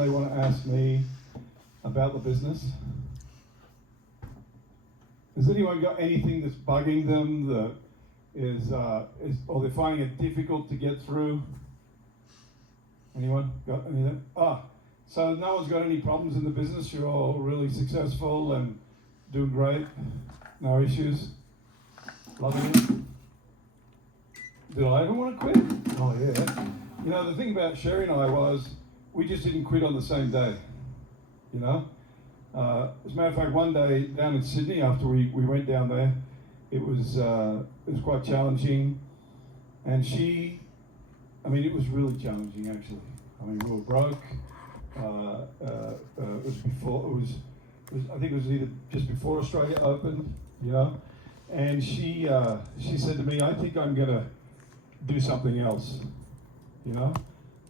They want to ask me about the business. Has anyone got anything that's bugging them that or they're finding it difficult to get through? Anyone got anything? So no one's got any problems in the business. You're all really successful and doing great. No issues. Loving it. Did I ever want to quit? Oh yeah. You know, the thing about Sherry and I was we just didn't quit on the same day. You know? As a matter of fact, one day down in Sydney, after we went down there, it was quite challenging, and it was really challenging actually. I mean, we were broke. It was before. I think it was either just before Australia opened, you know. And she said to me, "I think I'm gonna do something else," you know,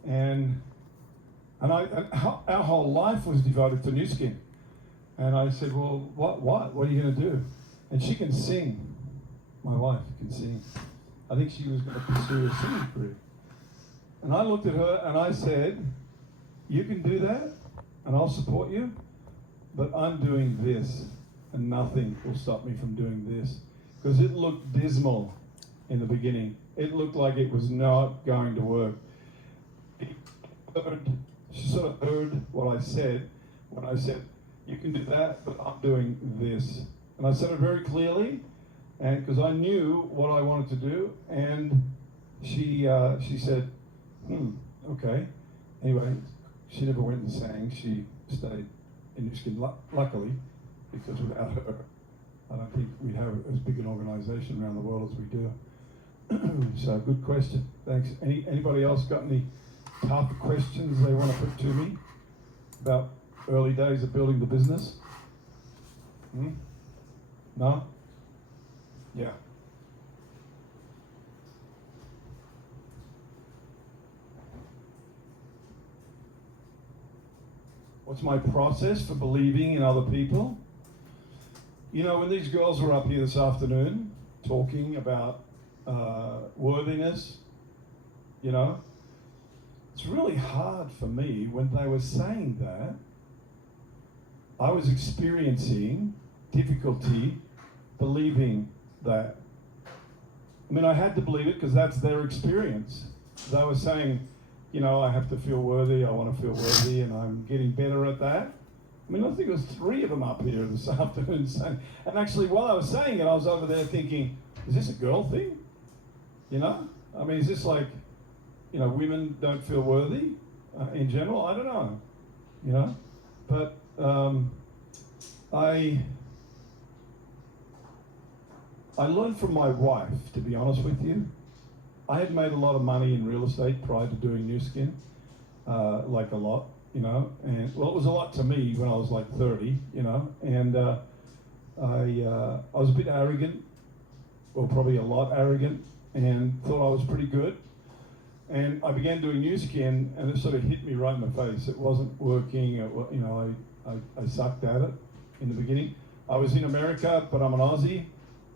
and our whole life was devoted to Nu Skin. And I said, well, what are you going to do? And she can sing. My wife can sing. I think she was going to pursue a singing career. And I looked at her and I said, you can do that and I'll support you, but I'm doing this and nothing will stop me from doing this. Because it looked dismal in the beginning. It looked like it was not going to work. She sort of heard what I said when I said, you can do that, but I'm doing this. And I said it very clearly, and because I knew what I wanted to do, and she said, okay. Anyway, she never went and sang. She stayed in Nu Skin, luckily, because without her, I don't think we'd have as big an organisation around the world as we do. So, good question. Thanks. Anybody else got any tough questions they want to put to me about early days of building the business? No? Yeah. What's my process for believing in other people? You know, when these girls were up here this afternoon talking about worthiness, you know, it's really hard for me when they were saying that. I was experiencing difficulty believing that. I mean, I had to believe it because that's their experience. They were saying, you know, I have to feel worthy, I want to feel worthy, and I'm getting better at that. I mean, I think there was 3 of them up here this afternoon saying, and actually while I was saying it, I was over there thinking, is this a girl thing? You know? I mean, is this like, you know, women don't feel worthy in general? I don't know, you know? But I learned from my wife, to be honest with you. I had made a lot of money in real estate prior to doing Nu Skin, like a lot, you know, and well, it was a lot to me when I was like 30, you know, and I was a bit arrogant, or probably a lot arrogant, and thought I was pretty good. And I began doing Nu Skin, and it sort of hit me right in the face. It wasn't working. You know, I sucked at it in the beginning. I was in America, but I'm an Aussie,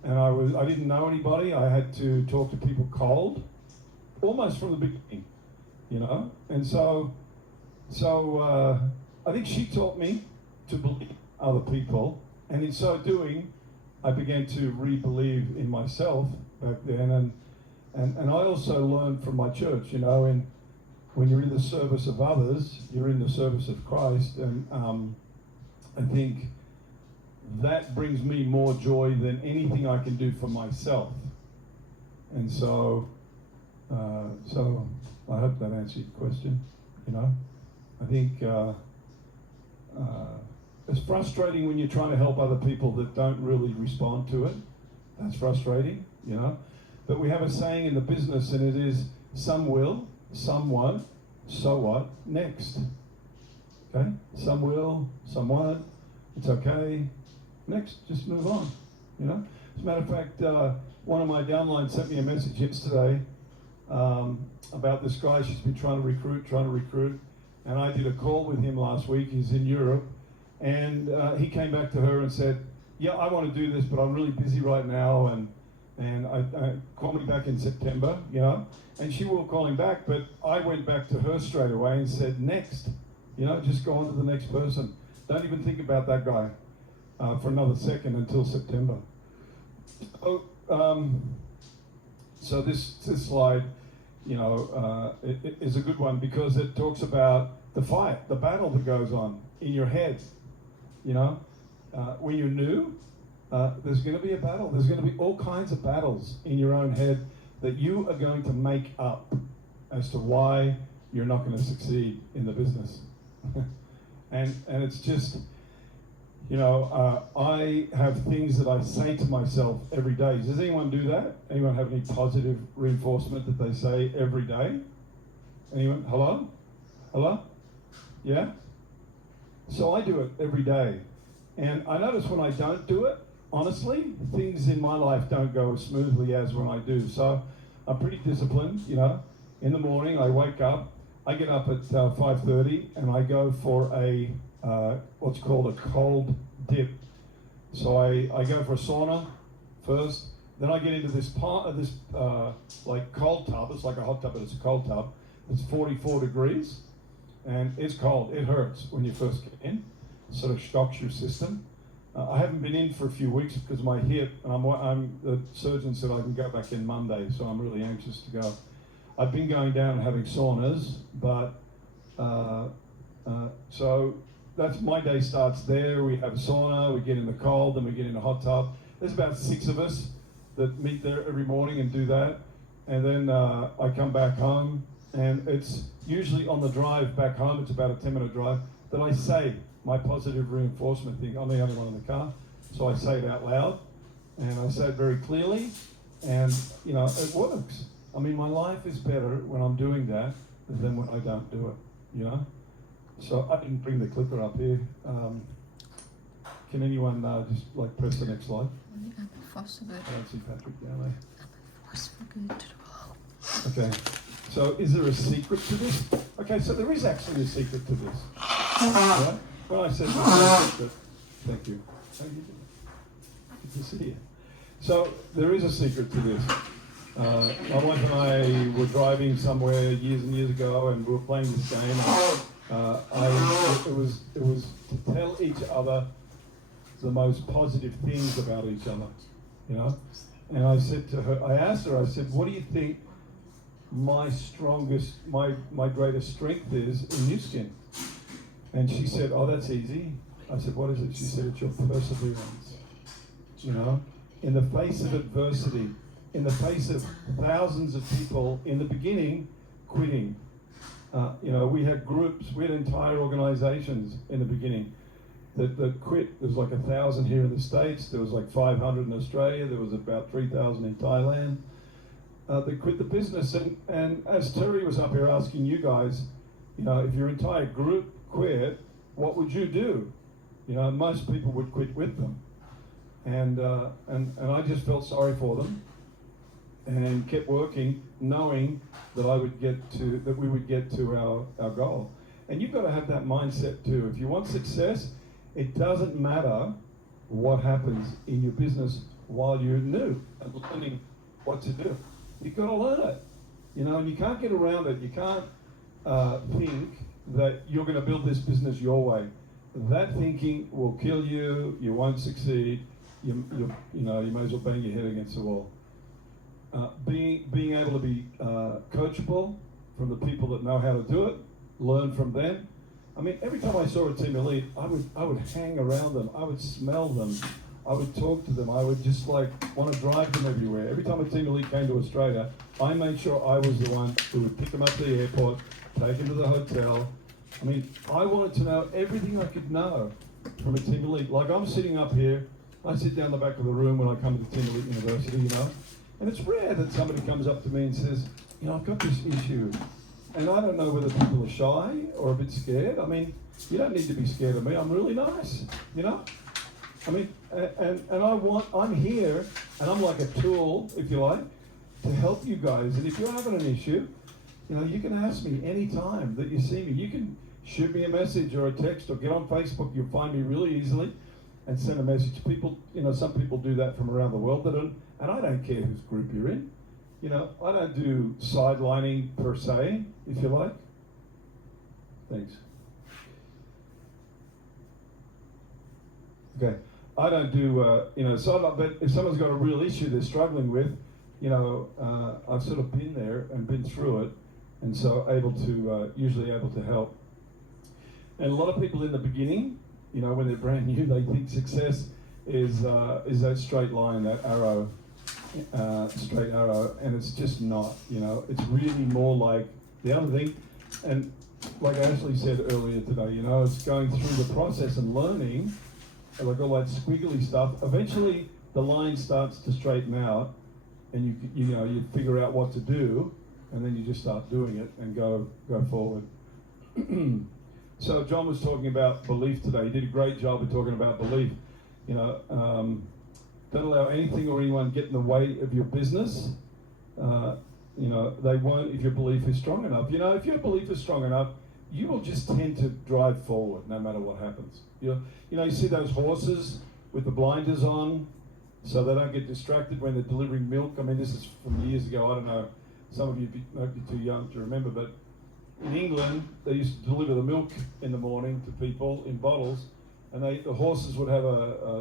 and I didn't know anybody. I had to talk to people cold, almost from the beginning, you know. And so I think she taught me to believe other people, and in so doing, I began to re-believe in myself back then. And I also learned from my church, you know, and when you're in the service of others, you're in the service of Christ, and I think that brings me more joy than anything I can do for myself. And so I hope that answered your question, you know. I think it's frustrating when you're trying to help other people that don't really respond to it. That's frustrating, you know. But we have a saying in the business, and it is, some will, some won't, so what, next. Okay? Some will, some won't, it's okay, next, just move on, you know? As a matter of fact, one of my downlines sent me a message yesterday about this guy she's been trying to recruit, and I did a call with him last week. He's in Europe, and he came back to her and said, yeah, I want to do this, but I'm really busy right now, and I call me back in September, you know, and she will call him back, but I went back to her straight away and said, next, You know, just go on to the next person. Don't even think about that guy for another second until September. So this slide, you know, it is a good one because it talks about the fight, the battle that goes on in your head. You know, when you're new, there's going to be a battle. There's going to be all kinds of battles in your own head that you are going to make up as to why you're not going to succeed in the business. and it's just, you know, I have things that I say to myself every day. Does anyone do that? Anyone have any positive reinforcement that they say every day? Anyone? Hello? Hello? Yeah? So I do it every day. And I notice when I don't do it, honestly, things in my life don't go as smoothly as when I do. So I'm pretty disciplined, you know. In the morning, I wake up, I get up at 5:30 and I go for a what's called a cold dip. So I go for a sauna first, then I get into this like cold tub. It's like a hot tub, but it's a cold tub. It's 44 degrees and it's cold. It hurts when you first get in. It sort of shocks your system. I haven't been in for a few weeks because my hip, and the surgeon said I can go back in Monday, so I'm really anxious to go. I've been going down and having saunas, but so that's my day starts there. We have a sauna, we get in the cold, then we get in a hot tub. There's about 6 of us that meet there every morning and do that. And then I come back home, and it's usually on the drive back home, it's about a 10-minute drive, that I say my positive reinforcement thing. I'm the only one in the car, so I say it out loud, and I say it very clearly, and you know, it works. I mean, my life is better when I'm doing that than when I don't do it, you know? So I didn't bring the clicker up here. Can anyone just like press the next slide? I don't see Patrick down there. Okay, so is there a secret to this? Okay, so there is actually a secret to this. Right? Well, I said there's no secret. Thank you. Good to see you. So there is a secret to this. My wife and I were driving somewhere years and years ago, and we were playing this game. It was to tell each other the most positive things about each other, you know. And I said to her, I asked her, I said, "What do you think my greatest strength is in Nu Skin?" And she said, "Oh, that's easy." I said, "What is it?" She said, "It's your perseverance. You know, in the face of adversity, in the face of thousands of people in the beginning quitting. You know, we had groups, we had entire organizations in the beginning that quit. There was like 1,000 here in the States, there was like 500 in Australia, there was about 3,000 in Thailand. They quit the business, and as Terry was up here asking you guys, you know, if your entire group quit, what would you do? You know, most people would quit with them. And I just felt sorry for them and kept working, knowing that we would get to our goal. And you've got to have that mindset too. If you want success, it doesn't matter what happens in your business while you're new and learning what to do. You've got to learn it, you know, and you can't get around it. You can't think that you're going to build this business your way. That thinking will kill you. You won't succeed. You may as well bang your head against the wall. Being able to be coachable from the people that know how to do it, learn from them. I mean, every time I saw a team elite, I would hang around them. I would smell them. I would talk to them. I would just like want to drive them everywhere. Every time a team elite came to Australia, I made sure I was the one who would pick them up to the airport, take them to the hotel. I mean, I wanted to know everything I could know from a team elite. Like I'm sitting up here, I sit down the back of the room when I come to Team Elite University, you know, and it's rare that somebody comes up to me and says, you know, I've got this issue. And I don't know whether people are shy or a bit scared. I mean, you don't need to be scared of me. I'm really nice, you know? I mean, I'm here, and I'm like a tool, if you like, to help you guys. And if you're having an issue, you know, you can ask me anytime that you see me. You can shoot me a message or a text or get on Facebook. You'll find me really easily and send a message. People, you know, some people do that from around the world, and I don't care whose group you're in. You know, I don't do sidelining per se, if you like. Thanks. Okay, I don't do, but if someone's got a real issue they're struggling with, I've sort of been there and been through it, and so usually able to help. And a lot of people in the beginning, when they're brand new, they think success is that straight line, that arrow, straight arrow, and it's just not. It's really more like the other thing, and like Ashley said earlier today, it's going through the process and learning, like all that squiggly stuff. Eventually, the line starts to straighten out, and you figure out what to do, and then you just start doing it and go forward. So John was talking about belief today. He did a great job of talking about belief. Don't allow anything or anyone get in the way of your business. They won't if your belief is strong enough. If your belief is strong enough, you will just tend to drive forward no matter what happens. You see those horses with the blinders on so they don't get distracted when they're delivering milk. I mean, this is from years ago. I don't know, some of you might be too young to remember, but in England, they used to deliver the milk in the morning to people in bottles, and the horses would have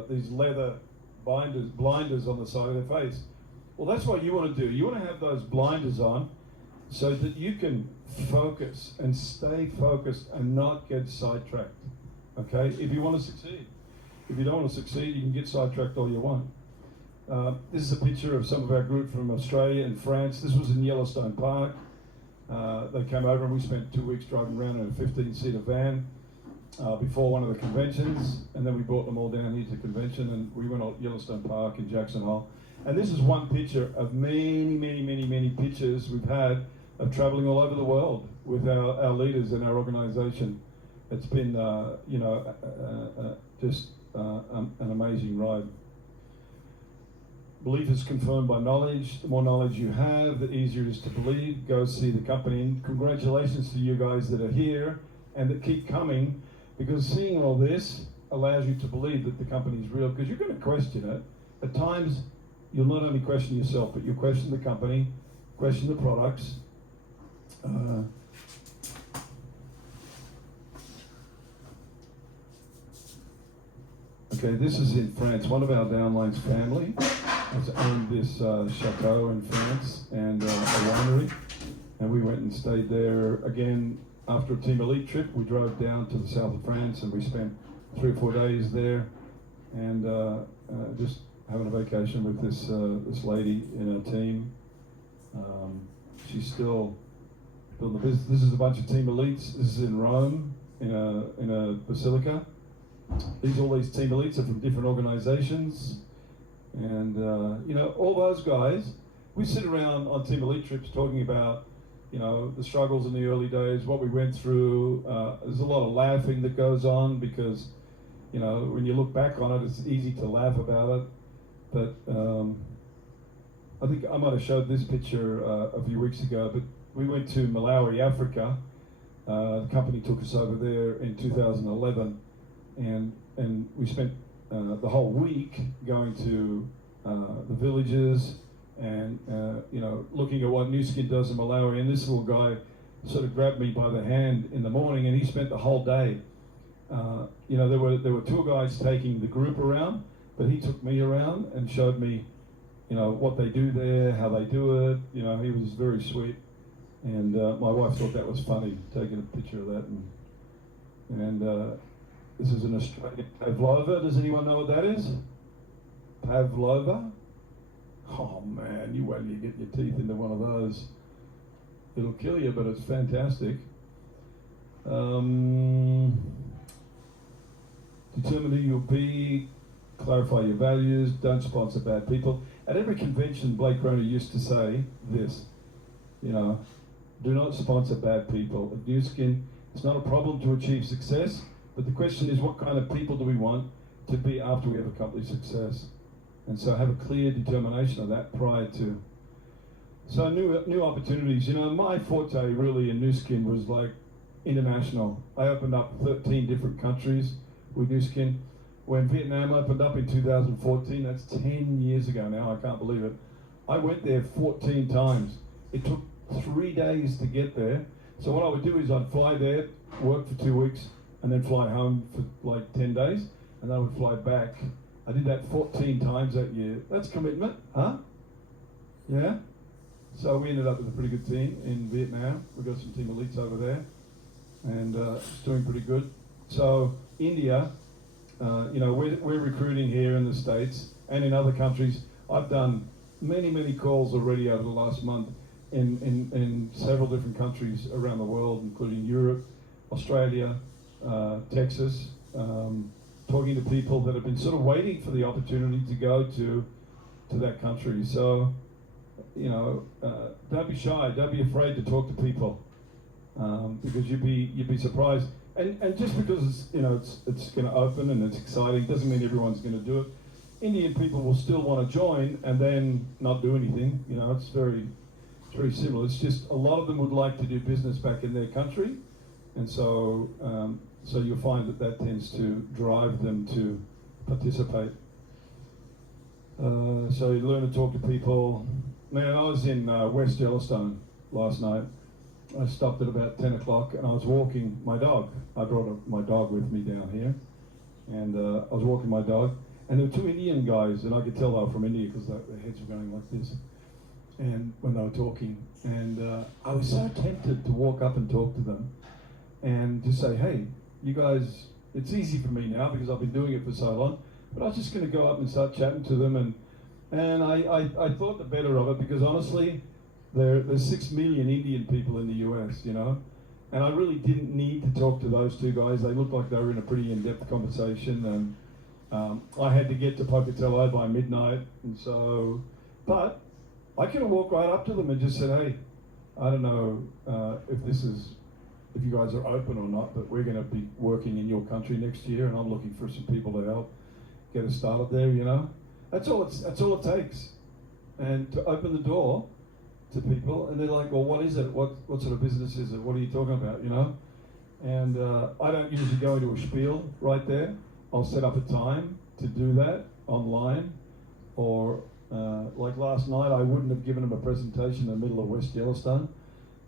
these leather blinders on the side of their face. Well, that's what you want to do. You want to have those blinders on so that you can focus and stay focused and not get sidetracked, okay? If you want to succeed. If you don't want to succeed, you can get sidetracked all you want. This is a picture of some of our group from Australia and France. This was in Yellowstone Park. They came over and we spent 2 weeks driving around in a 15-seater van before one of the conventions, and then we brought them all down here to the convention, and we went to Yellowstone Park in Jackson Hole. And this is one picture of many pictures we've had of traveling all over the world with our leaders in our organization. It's been, just an amazing ride. Belief is confirmed by knowledge. The more knowledge you have, the easier it is to believe. Go see the company. And congratulations to you guys that are here and that keep coming, because seeing all this allows you to believe that the company is real, because you're going to question it. At times, you'll not only question yourself, but you'll question the company, question the products. Okay, this is in France. One of our downline's family has owned this chateau in France and a winery, and we went and stayed there again after a Team Elite trip. We drove down to the south of France and we spent 3 or 4 days there, and just having a vacation with this lady in our team. She's still building the business. This is a bunch of Team Elites. This is in Rome in a basilica. All these Team Elites are from different organizations, and all those guys, we sit around on Team Elite trips talking about the struggles in the early days, what we went through. There's a lot of laughing that goes on because when you look back on it, it's easy to laugh about it, but I think I might have showed this picture a few weeks ago, but we went to Malawi, Africa. The company took us over there in 2011. And we spent the whole week going to the villages and looking at what Nu Skin does in Malawi. And this little guy sort of grabbed me by the hand in the morning, and he spent the whole day. There were tour guides taking the group around, but he took me around and showed me what they do there, how they do it. He was very sweet, and my wife thought that was funny, taking a picture of that. And this is an Australian pavlova. Does anyone know what that is? Pavlova? Oh man, you wait till you get your teeth into one of those. It'll kill you, but it's fantastic. Determine who you'll be, clarify your values, don't sponsor bad people. At every convention, Blake Croner used to say this, do not sponsor bad people. At Nu Skin, it's not a problem to achieve success, but the question is, what kind of people do we want to be after we have accomplished success? And so have a clear determination of that prior to. So new opportunities. My forte really in Nu Skin was like international. I opened up 13 different countries with Nu Skin. When Vietnam opened up in 2014, that's 10 years ago now, I can't believe it. I went there 14 times. It took 3 days to get there. So what I would do is I'd fly there, work for 2 weeks, and then fly home for like 10 days. and they would fly back. I did that 14 times that year. That's commitment, huh? Yeah? So we ended up with a pretty good team in Vietnam. We've got some team elites over there, and it's doing pretty good. So India, we're recruiting here in the States and in other countries. I've done many calls already over the last month in several different countries around the world, including Europe, Australia, Texas, talking to people that have been sort of waiting for the opportunity to go to that country. So, don't be shy, don't be afraid to talk to people, because you'd be surprised. And just because it's going to open and it's exciting doesn't mean everyone's going to do it. Indian people will still want to join and then not do anything. It's very similar. It's just a lot of them would like to do business back in their country, and so you'll find that tends to drive them to participate. So you learn to talk to people. Man, I was in West Yellowstone last night. I stopped at about 10 o'clock and I was walking my dog. I brought my dog with me down here, and I was walking my dog, and there were two Indian guys, and I could tell they were from India because their heads were going like this, and when they were talking, and I was so tempted to walk up and talk to them and just say, hey, you guys, it's easy for me now because I've been doing it for so long, but I was just going to go up and start chatting to them, and I thought the better of it, because honestly, there's 6 million Indian people in the US, and I really didn't need to talk to those two guys. They looked like they were in a pretty in-depth conversation, and I had to get to Pocatello by midnight, and so, but I could have walked right up to them and just said, hey, I don't know if you guys are open or not, but we're going to be working in your country next year, and I'm looking for some people to help get us started there, That's all it takes. And to open the door to people, and they're like, well, what is it? What sort of business is it? What are you talking about, And I don't usually go into a spiel right there. I'll set up a time to do that online, or like last night, I wouldn't have given them a presentation in the middle of West Yellowstone.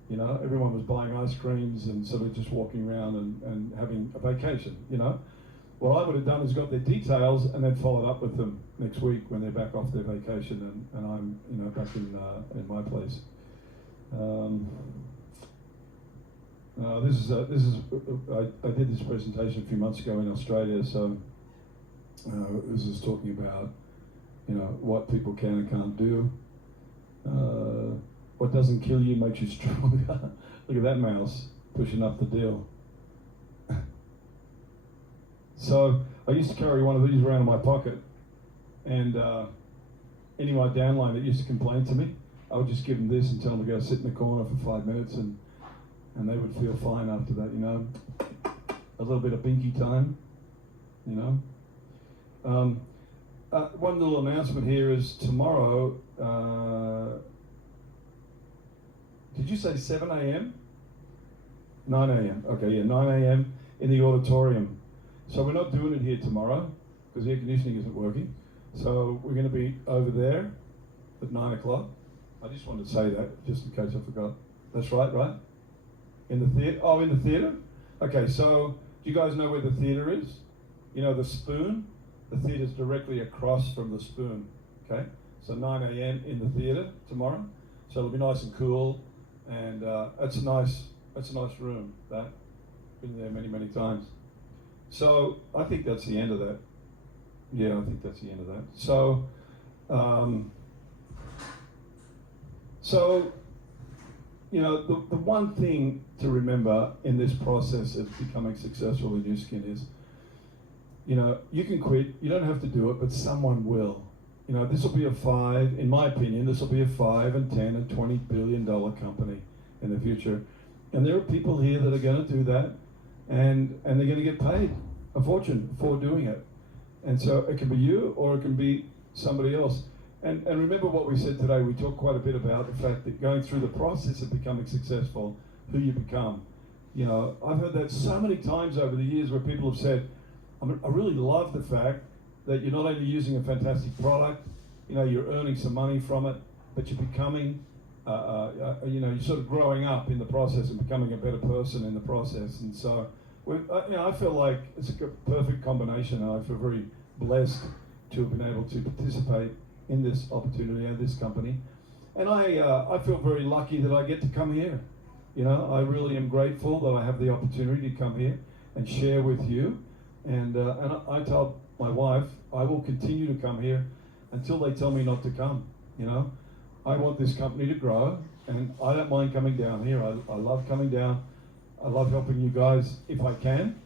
Everyone was buying ice creams and sort of just walking around and having a vacation, What I would have done is got their details and then followed up with them next week when they're back off their vacation and I'm, back in my place. I did this presentation a few months ago in Australia, so this is talking about, what people can and can't do. What doesn't kill you makes you stronger. Look at that mouse pushing up the deal. So I used to carry one of these around in my pocket, and any of my downline that used to complain to me, I would just give them this and tell them to go sit in the corner for 5 minutes, and they would feel fine after that, A little bit of binky time, One little announcement here is tomorrow, did you say 7 a.m.? 9 a.m. Okay, yeah, 9 a.m. in the auditorium. So we're not doing it here tomorrow because the air conditioning isn't working. So we're going to be over there at 9 o'clock. I just wanted to say that just in case I forgot. That's right? In the theater? Oh, in the theater? Okay, so do you guys know where the theater is? The Spoon? The theater's directly across from the Spoon. Okay, so 9 a.m. in the theater tomorrow. So it'll be nice and cool, and it's a nice room. That been there many times. So I think that's the end of that. Yeah, I think that's the end of that. So, the one thing to remember in this process of becoming successful in Nu Skin is, you can quit, you don't have to do it, but someone will. This will be in my opinion, this will be a $5 and $10 and $20 billion company in the future. And there are people here that are going to do that, and they're going to get paid a fortune for doing it. And so it can be you, or it can be somebody else. And remember what we said today, we talked quite a bit about the fact that going through the process of becoming successful, who you become. I've heard that so many times over the years where people have said, I really love the fact that you're not only using a fantastic product, you're earning some money from it, but you're becoming, you're sort of growing up in the process and becoming a better person in the process. And so I feel like it's a perfect combination, and I feel very blessed to have been able to participate in this opportunity and this company. And I feel very lucky that I get to come here. You know, I really am grateful that I have the opportunity to come here and share with you. And I told my wife I will continue to come here until they tell me not to come. You know, I want this company to grow, and I don't mind coming down here. I love coming down. I love helping you guys if I can.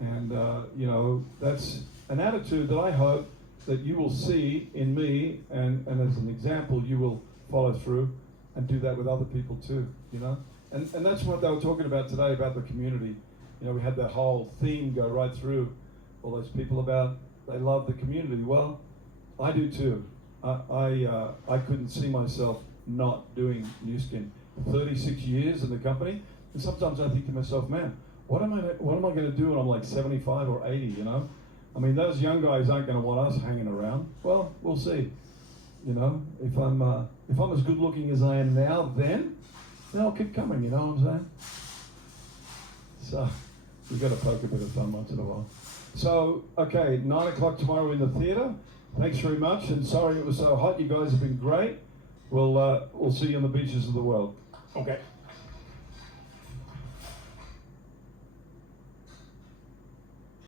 And you know, that's an attitude that I hope that you will see in me, and as an example, you will follow through and do that with other people too, you know? And that's what they were talking about today, about the community. You know, we had that whole theme go right through all those people about they love the community. Well, I do too. I couldn't see myself not doing Nu Skin. 36 years in the company, and sometimes I think to myself, man, what am I going to do when I'm like 75 or 80, you know? I mean, those young guys aren't going to want us hanging around. Well, we'll see. You know, if I'm as good looking as I am now, then I'll keep coming. You know what I'm saying? So we've got to poke a bit of fun once in a while. So okay, 9 o'clock tomorrow in the theatre. Thanks very much, and sorry it was so hot. You guys have been great. We'll see you on the beaches of the world. Okay.